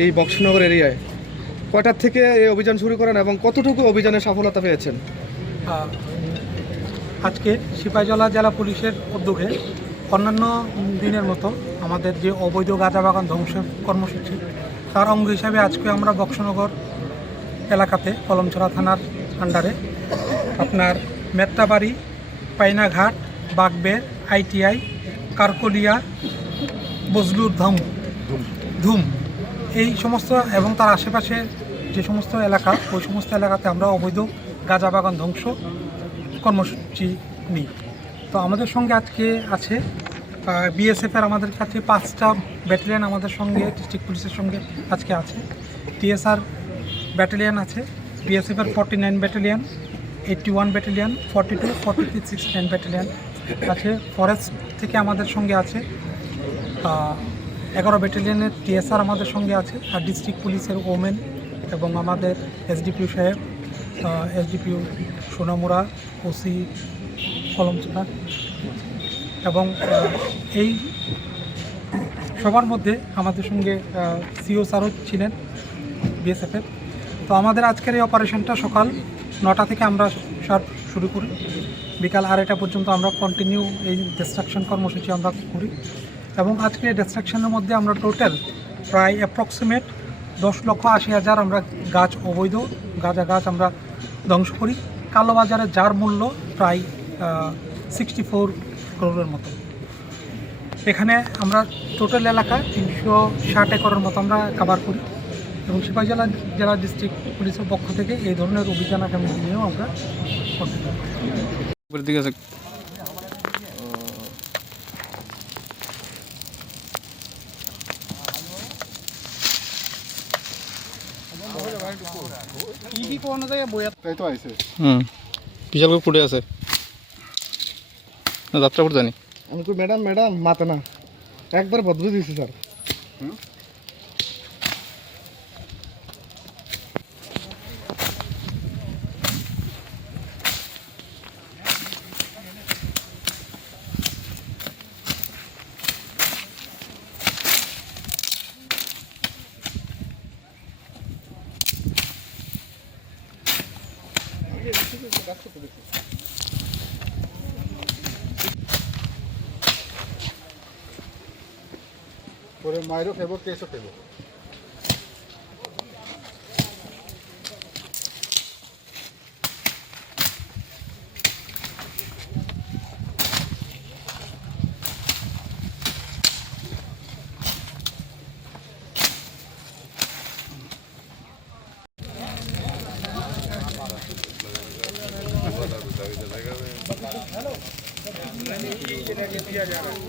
এই বক্সনগর এরিয়ায়। কয়টার থেকে এই অভিযান শুরু করেন এবং কতটুকু অভিযানে সফলতা পেয়েছেন? আজকে সিপাহীজলা জেলা পুলিশের উদ্যোগে অন্যান্য দিনের মতো আমাদের যে অবৈধ গাঁজা বাগান ধ্বংসের কর্মসূচি, তার অঙ্গ হিসাবে আজকে আমরা বক্সনগর এলাকাতে কলমছড়া থানার আন্ডারে আপনার মেত্তাবাড়ি, পাইনাঘাট, বাগবের, আইটিআই, কারকলিয়া, বজলুর ধম ধুম এই সমস্ত এবং তার আশেপাশে যে সমস্ত এলাকা, ওই সমস্ত এলাকাতে আমরা অবৈধ গাঁজা বাগান ধ্বংস কর্মসূচি নিই। তো আমাদের সঙ্গে আজকে আছে বিএসএফের আমাদের কাছে পাঁচটা ব্যাটালিয়ান আমাদের সঙ্গে ডিস্ট্রিক্ট পুলিশের সঙ্গে আজকে আছে। টিএসআর ব্যাটালিয়ান আছে বিএসএফের forty nine battalion eighty one battalion forty two forty three sixty nine battalion আছে। ফরেস্ট থেকে আমাদের সঙ্গে আছে এগারো ব্যাটালিয়নের টিএসআর আমাদের সঙ্গে আছে, আর ডিস্ট্রিক্ট পুলিশের ওমেন এবং আমাদের এসডিপিউ সাহেব এসডিপিউ সোনামুড়া ওসি কলমচড়া এবং এই সবার মধ্যে আমাদের সঙ্গে সিও স্যারও ছিলেন বিএসএফের তো আমাদের আজকের এই অপারেশনটা সকাল নটা থেকে আমরা শার্প শুরু করি। বিকাল আড়াইটা পর্যন্ত আমরা কন্টিনিউ এই ডিস্ট্রাকশন কর্মসূচি আমরা করি। এবং আজকে ডিস্ট্রাকশনের মধ্যে আমরা টোটাল প্রায় অ্যাপ্রক্সিমেট দশ লক্ষ আশি হাজার আমরা গাছ অবৈধ গাঁজা গাছ আমরা ধ্বংস করি। কালোবাজারে যার মূল্য প্রায় সিক্সটি ফোর করোড়ের মতো। এখানে আমরা টোটাল এলাকা তিনশো ষাট একরের মতো আমরা কাভার করি এবং সিপাহী জেলা জেলা ডিস্ট্রিক্ট পুলিশের পক্ষ থেকে এই ধরনের অভিযান আগামী দিনেও আমরা করতে পারি উপরের দিকে আছে হুম। বিশাল করে ফুটে আছে। না যাত্রা ফুট জানি। আমি তো ম্যাডাম ম্যাডাম মাতে না। একবার বদলে দিয়েছি স্যার। পরে মায়েরও খেব কেসও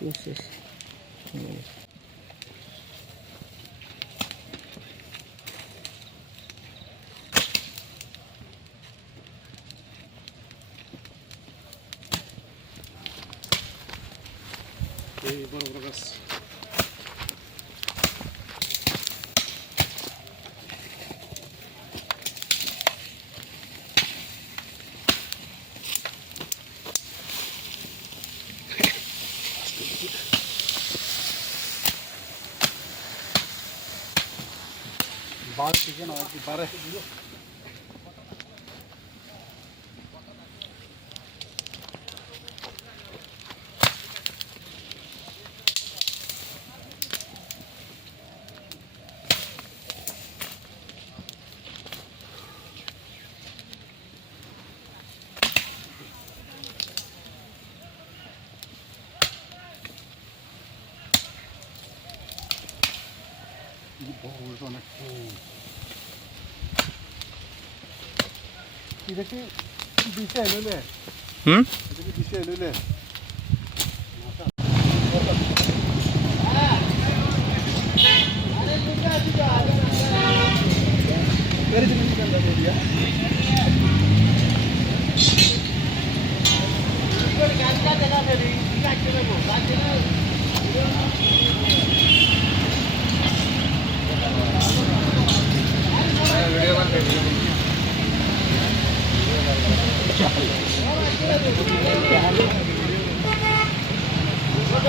recursos. E bora, abraço. बारह ठीक है ना बारह খেব হুম এনে গাড়ি কাটতে আছে হ্যাঁ হ্যাঁ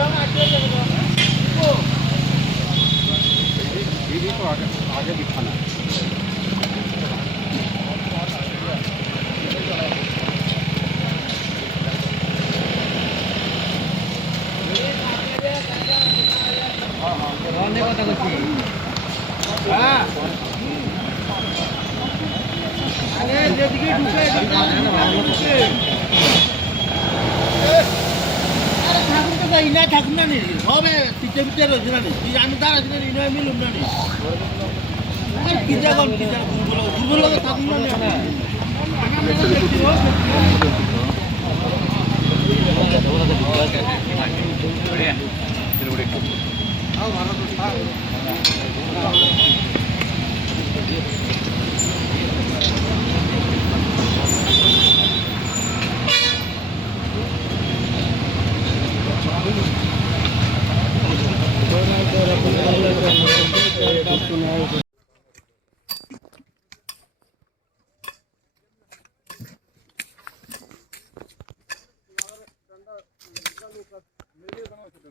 গাছ করছে রে বাড় থেকে নয় কি পারে হুম ইনা থাকুন না নি? হবে, পিছে পিছে রয়েছে না নি? আমি তার আছে না নি? নয় মিলুম না নি? থাকুন নি?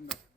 Ganda.